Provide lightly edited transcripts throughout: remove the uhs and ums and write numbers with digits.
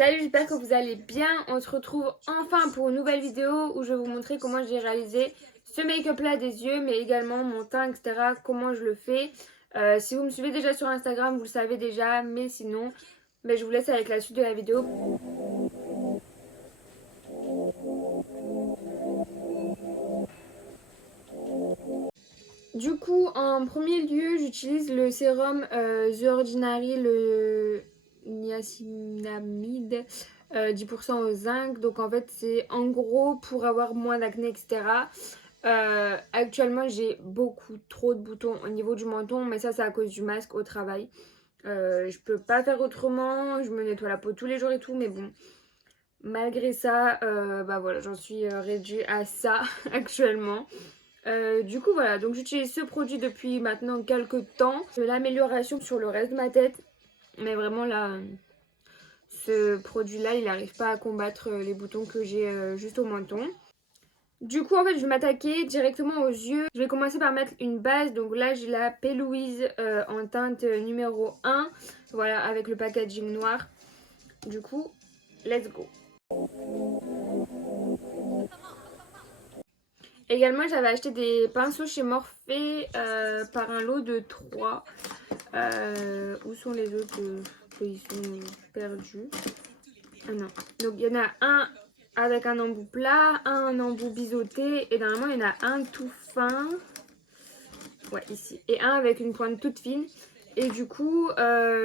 Salut, j'espère que vous allez bien. On se retrouve enfin pour une nouvelle vidéo où je vais vous montrer comment j'ai réalisé ce make-up là des yeux, mais également mon teint, etc. Comment je le fais. Si vous me suivez déjà sur Instagram, vous le savez déjà, mais sinon, je vous laisse avec la suite de la vidéo. Du coup, en premier lieu, j'utilise le sérum The Ordinary, le niacinamide, 10% au zinc. Donc en fait, c'est en gros pour avoir moins d'acné, etc. Actuellement, j'ai beaucoup trop de boutons au niveau du menton, mais ça, c'est à cause du masque au travail. Je peux pas faire autrement, je me nettoie la peau tous les jours et tout, mais bon, malgré ça, voilà, j'en suis réduite à ça actuellement. Du coup voilà, donc j'utilise ce produit depuis maintenant quelques temps. L'amélioration sur le reste de ma tête, mais vraiment là, ce produit là il n'arrive pas à combattre les boutons que j'ai juste au menton. Du coup en fait je vais m'attaquer directement aux yeux. Je vais commencer par mettre une base, donc là j'ai la P. Louise en teinte numéro 1, voilà, avec le packaging noir. Du coup let's go. Également, j'avais acheté des pinceaux chez Morphe par un lot de 3. Où sont les autres? Ils sont perdus. Ah non. Donc, il y en a un avec un embout plat, un embout biseauté. Et normalement, il y en a un tout fin. Ouais, ici. Et un avec une pointe toute fine. Et du coup,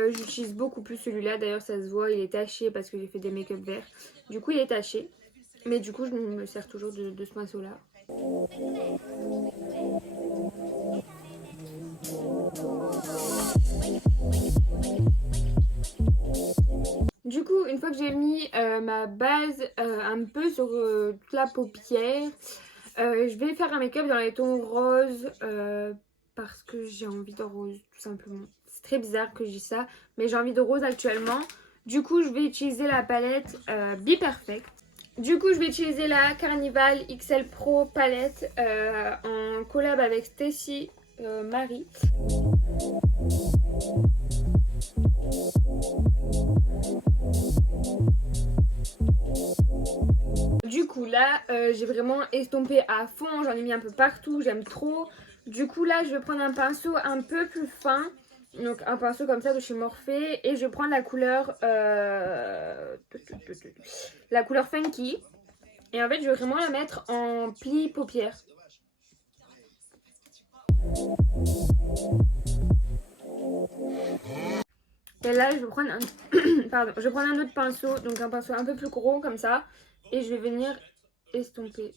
j'utilise beaucoup plus celui-là. D'ailleurs, ça se voit, il est taché parce que j'ai fait des make-up verts. Du coup, il est taché. Mais du coup, je me sers toujours de ce pinceau-là. Du coup, une fois que j'ai mis ma base un peu sur toute la paupière, je vais faire un make-up dans les tons roses parce que j'ai envie de rose tout simplement. C'est très bizarre que je dise ça, mais j'ai envie de rose actuellement. Du coup, je vais utiliser la palette Be Perfect. Du coup, je vais utiliser la Carnival XL Pro palette en collab avec Stacy Marie. Du coup, là, j'ai vraiment estompé à fond. J'en ai mis un peu partout. J'aime trop. Du coup, là, je vais prendre un pinceau un peu plus fin. Donc, un pinceau comme ça de chez Morphe. Et je prends la couleur Funky. Et en fait, je vais vraiment la mettre en pli paupière. Et là, je vais prendre un... Pardon, je vais prendre un autre pinceau, donc un pinceau un peu plus gros comme ça. Et je vais venir estomper.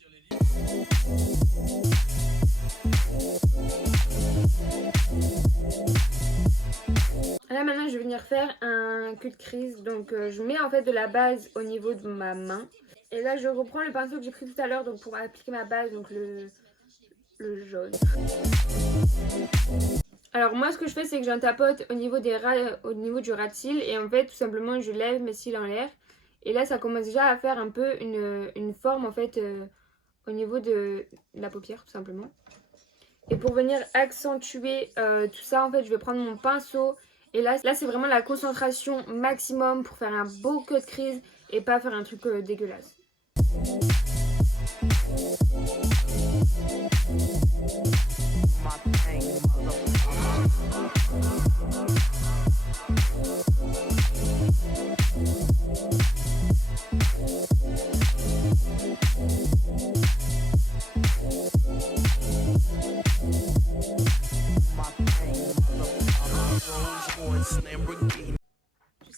Là, maintenant, je vais venir faire un cut crease. Donc, je mets en fait de la base au niveau de ma main. Et là, je reprends le pinceau que j'ai pris tout à l'heure donc pour appliquer ma base, donc le jaune. Alors moi, ce que je fais, c'est que j'en tapote au niveau du ras de cils et en fait, tout simplement, je lève mes cils en l'air. Et là, ça commence déjà à faire un peu une forme en fait au niveau de la paupière, tout simplement. Et pour venir accentuer tout ça, en fait, je vais prendre mon pinceau. Et là c'est vraiment la concentration maximum pour faire un beau cut crease et pas faire un truc dégueulasse.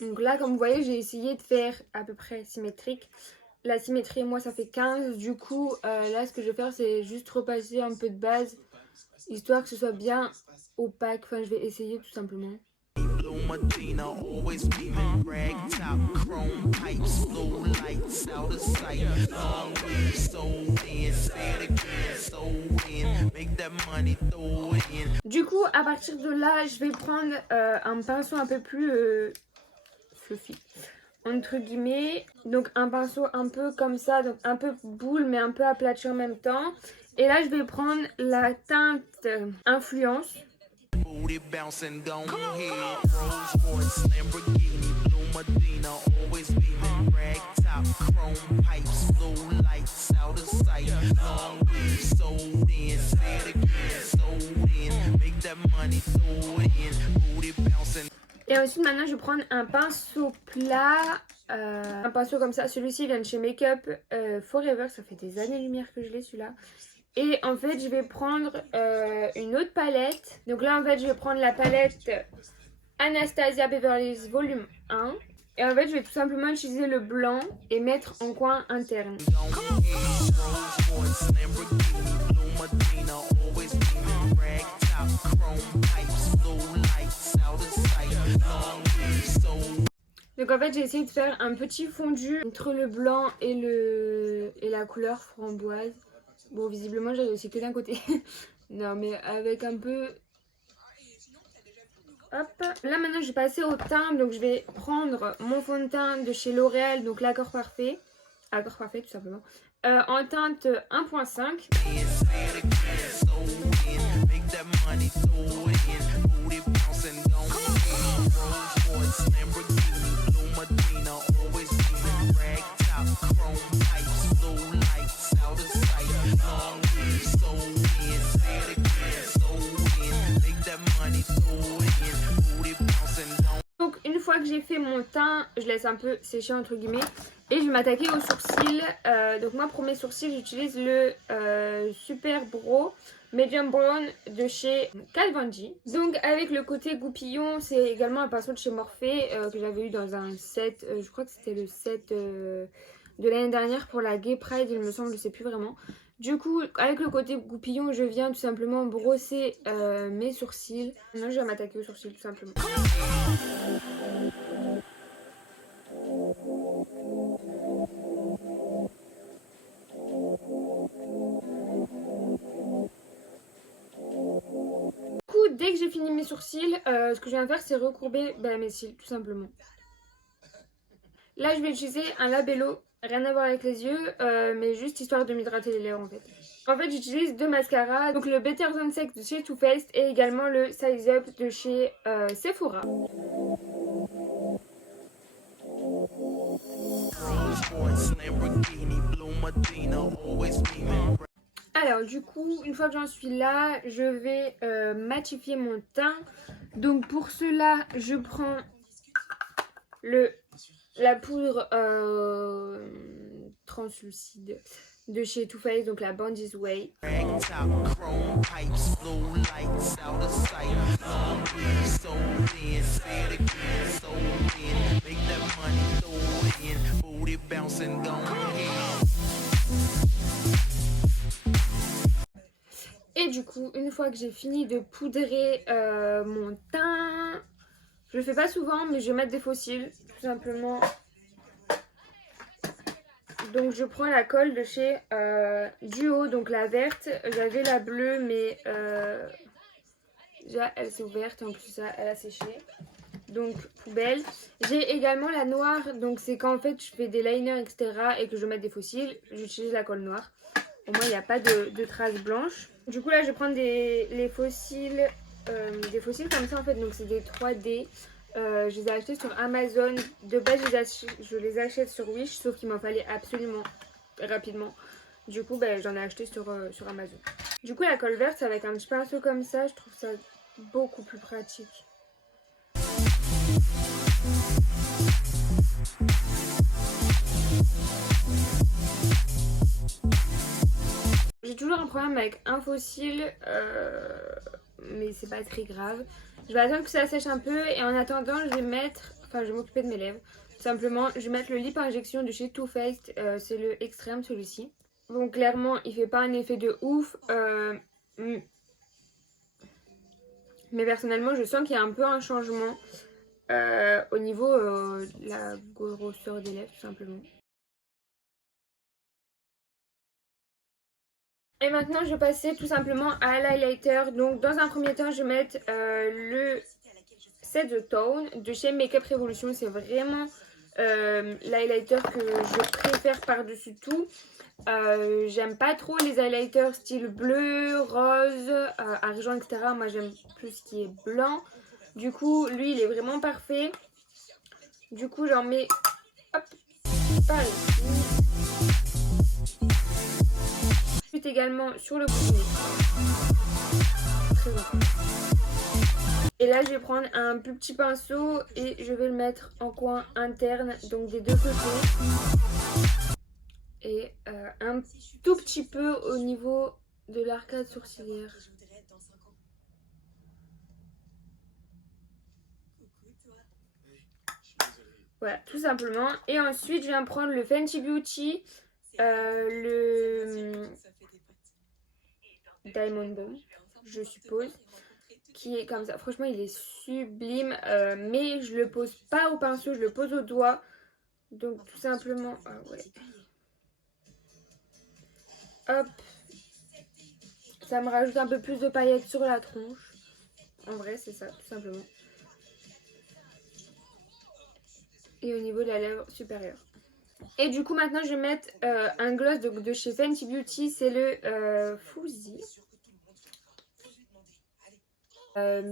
Donc là, comme vous voyez, j'ai essayé de faire à peu près symétrique. La symétrie, moi, ça fait 15. Du coup, là, ce que je vais faire, c'est juste repasser un peu de base, histoire que ce soit bien opaque. Enfin, je vais essayer tout simplement. Du coup, à partir de là, je vais prendre un pinceau un peu plus fluffy, entre guillemets. Donc un pinceau un peu comme ça, donc un peu boule mais un peu aplati en même temps. Et là, je vais prendre la teinte Influence. ensuite maintenant je vais prendre un pinceau plat, un pinceau comme ça. Celui-ci vient de chez Makeup Forever, ça fait des années-lumière que je l'ai celui-là. Et en fait je vais prendre une autre palette. Donc là en fait je vais prendre la palette Anastasia Beverly Hills Volume 1. Et en fait je vais tout simplement utiliser le blanc et mettre en coin interne. Donc en fait j'ai essayé de faire un petit fondu entre le blanc et la couleur framboise. Bon visiblement j'ai réussi que d'un côté. Non mais avec un peu... Hop. Là maintenant je vais passer au teint. Donc je vais prendre mon fond de teint de chez L'Oréal. Donc l'accord parfait. Accord parfait tout simplement. En teinte 1.5. Donc une fois que j'ai fait mon teint, je laisse un peu sécher entre guillemets et je vais m'attaquer aux sourcils. Donc moi pour mes sourcils j'utilise le Super Brow Medium Brown de chez Kat Von D. Donc avec le côté goupillon, c'est également un pinceau de chez Morphe que j'avais eu dans un set, je crois que c'était le set de l'année dernière pour la Gay Pride, il me semble, je sais plus vraiment. Du coup, avec le côté goupillon, je viens tout simplement brosser mes sourcils. Maintenant, je vais m'attaquer aux sourcils tout simplement. Du coup, dès que j'ai fini mes sourcils, ce que je viens de faire, c'est recourber mes cils tout simplement. Là, je vais utiliser un labello. Rien à voir avec les yeux, mais juste histoire de m'hydrater les lèvres en fait. En fait, j'utilise deux mascaras, donc le Better Than Sex de chez Too Faced et également le Size Up de chez Sephora. Alors du coup, une fois que j'en suis là, je vais matifier mon teint. Donc pour cela, je prends la poudre translucide de chez Too Faced, donc la Band's Way. Et du coup, une fois que j'ai fini de poudrer mon teint, je le fais pas souvent, mais je vais mettre des faux cils, tout simplement. Donc je prends la colle de chez Duo, donc la verte. J'avais la bleue, mais déjà elle s'est ouverte, en plus ça, elle a séché. Donc poubelle. J'ai également la noire, donc c'est quand en fait je fais des liners, etc. et que je mets des faux cils, j'utilise la colle noire. Au moins il n'y a pas de traces blanches. Du coup là je vais prendre les faux cils, des faux cils comme ça en fait, donc c'est des 3D. Je les ai achetés sur Amazon. De base je les achète sur Wish, sauf qu'il m'en fallait absolument rapidement. Du coup j'en ai acheté sur Amazon. Du coup la colle verte, ça va être un petit pinceau comme ça. Je trouve ça beaucoup plus pratique. J'ai toujours un problème avec un faux cil, mais c'est pas très grave. Je vais attendre que ça sèche un peu et en attendant je vais m'occuper de mes lèvres. Tout simplement, je vais mettre le lip injection de chez Too Faced, c'est le extrême celui-ci. Donc clairement il fait pas un effet de ouf, mais personnellement je sens qu'il y a un peu un changement au niveau de la grosseur des lèvres tout simplement. Et maintenant je vais passer tout simplement à l'highlighter. Donc dans un premier temps je vais mettre le Set the Tone de chez Makeup Revolution. C'est vraiment l'highlighter que je préfère par-dessus tout. J'aime pas trop les highlighters style bleu, rose, argent, etc. Moi j'aime plus ce qui est blanc. Du coup lui il est vraiment parfait. Du coup j'en mets hop, par ici. Également sur le bout du nez. Très important. Et là, je vais prendre un plus petit pinceau et je vais le mettre en coin interne, donc des deux côtés. Et un tout petit peu au niveau de l'arcade sourcilière. Voilà, tout simplement. Et ensuite, je viens prendre le Fenty Beauty, le Diamond Bomb, je suppose, qui est comme ça. Franchement, il est sublime, mais je le pose pas au pinceau, je le pose au doigt. Donc, tout simplement, ouais. Hop, ça me rajoute un peu plus de paillettes sur la tronche. En vrai, c'est ça, tout simplement. Et au niveau de la lèvre supérieure. Et du coup, maintenant, je vais mettre un gloss de chez Fenty Beauty. C'est le Fouzi.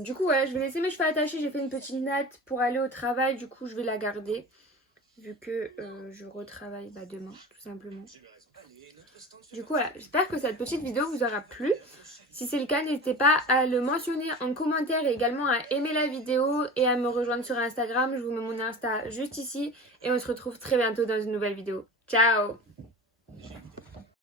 Du coup, ouais, je vais laisser mes cheveux attachés. J'ai fait une petite natte pour aller au travail. Du coup, je vais la garder. Vu que je retravaille demain, tout simplement. Du coup, voilà, j'espère que cette petite vidéo vous aura plu. Si c'est le cas, n'hésitez pas à le mentionner en commentaire et également à aimer la vidéo et à me rejoindre sur Instagram. Je vous mets mon Insta juste ici et on se retrouve très bientôt dans une nouvelle vidéo. Ciao!